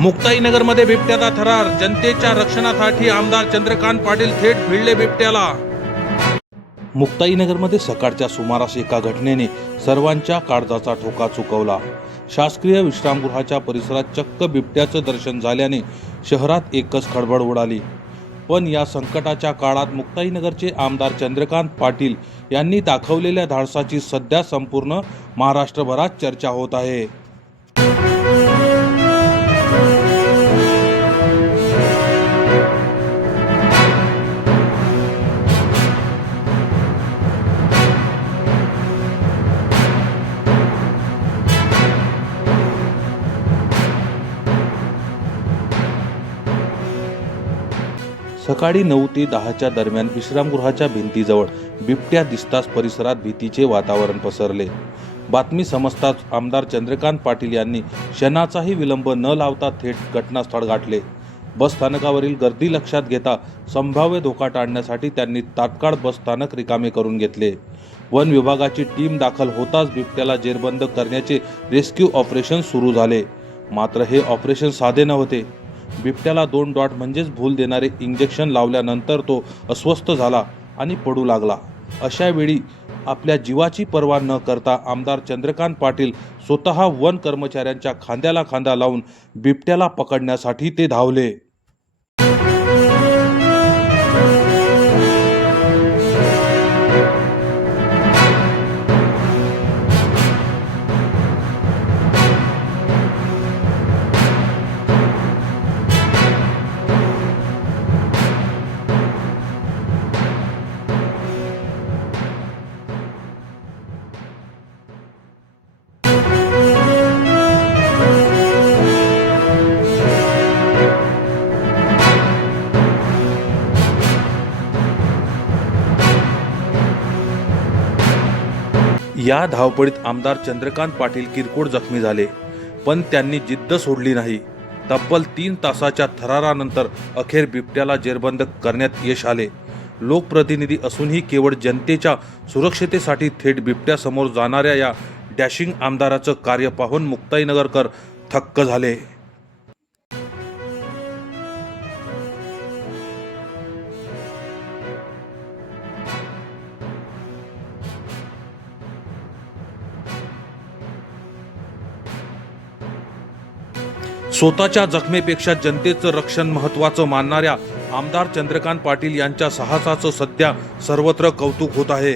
मुक्ताईनगरमध्ये बिबट्याचा थरार, जनतेच्या रक्षणासाठी आमदार चंद्रकांत पाटील थेट भिडले बिबट्याला। मुक्ताईनगरमध्ये सकाळच्या सुमारास एका घटनेने सर्वांच्या काळजाचा ठोका चुकवला। शासकीय विश्रामगृहाच्या परिसरात चक्क बिबट्याचं दर्शन झाल्याने शहरात एकच खळबळ उडाली। पण या संकटाच्या काळात मुक्ताईनगरचे आमदार चंद्रकांत पाटील यांनी दाखवलेल्या धाडसाची सध्या संपूर्ण महाराष्ट्रभरात चर्चा होत आहे। सकाळी 9 ते 10च्या दरम्यान विश्रामगृहाच्या भिंतीजवळ बिबट्या दिसताच परिसरात भीतीचे वातावरण पसरले। बातमी समजताच आमदार चंद्रकांत पाटील यांनी क्षणाचाही विलंब न लावता थेट घटनास्थळ गाठले। बस स्थानकावरील गर्दी लक्षात घेता संभाव्य धोका टाळण्यासाठी त्यांनी तात्काळ बस स्थानक रिकामे करून घेतले। वन विभागाची टीम दाखल होताच बिबट्याला जेरबंद करण्याचे रेस्क्यू ऑपरेशन सुरू झाले। मात्र हे ऑपरेशन साधे नव्हते। बिबट्याला 2 डॉट म्हणजेच भूल देणारे इंजेक्शन लावल्यानंतर तो अस्वस्थ झाला आणि पडू लागला। अशा वेळी आपल्या जीवाची पर्वा न करता आमदार चंद्रकांत पाटील स्वतः वन कर्मचाऱ्यांच्या खांद्याला खांदा लावून बिबट्याला पकडण्यासाठी ते धावले। या धावपळीत आमदार चंद्रकांत पाटील किरकोळ जखमी झाले, पण त्यांनी जिद्द सोडली नाही। तब्बल 3 तासाच्या थरारानंतर अखेर बिबट्याला जेरबंद करण्यात यश आले। लोकप्रतिनिधी असूनही केवळ जनतेच्या सुरक्षतेसाठी थेट बिबट्यासमोर जाणाऱ्या या डॅशिंग आमदाराचं कार्य पाहून मुक्ताईनगरकर थक्क झाले। स्वतःच्या जखमेपेक्षा जनतेचं रक्षण महत्त्वाचं मानणाऱ्या आमदार चंद्रकांत पाटील यांच्या साहसाचं सध्या सर्वत्र कौतुक होत आहे।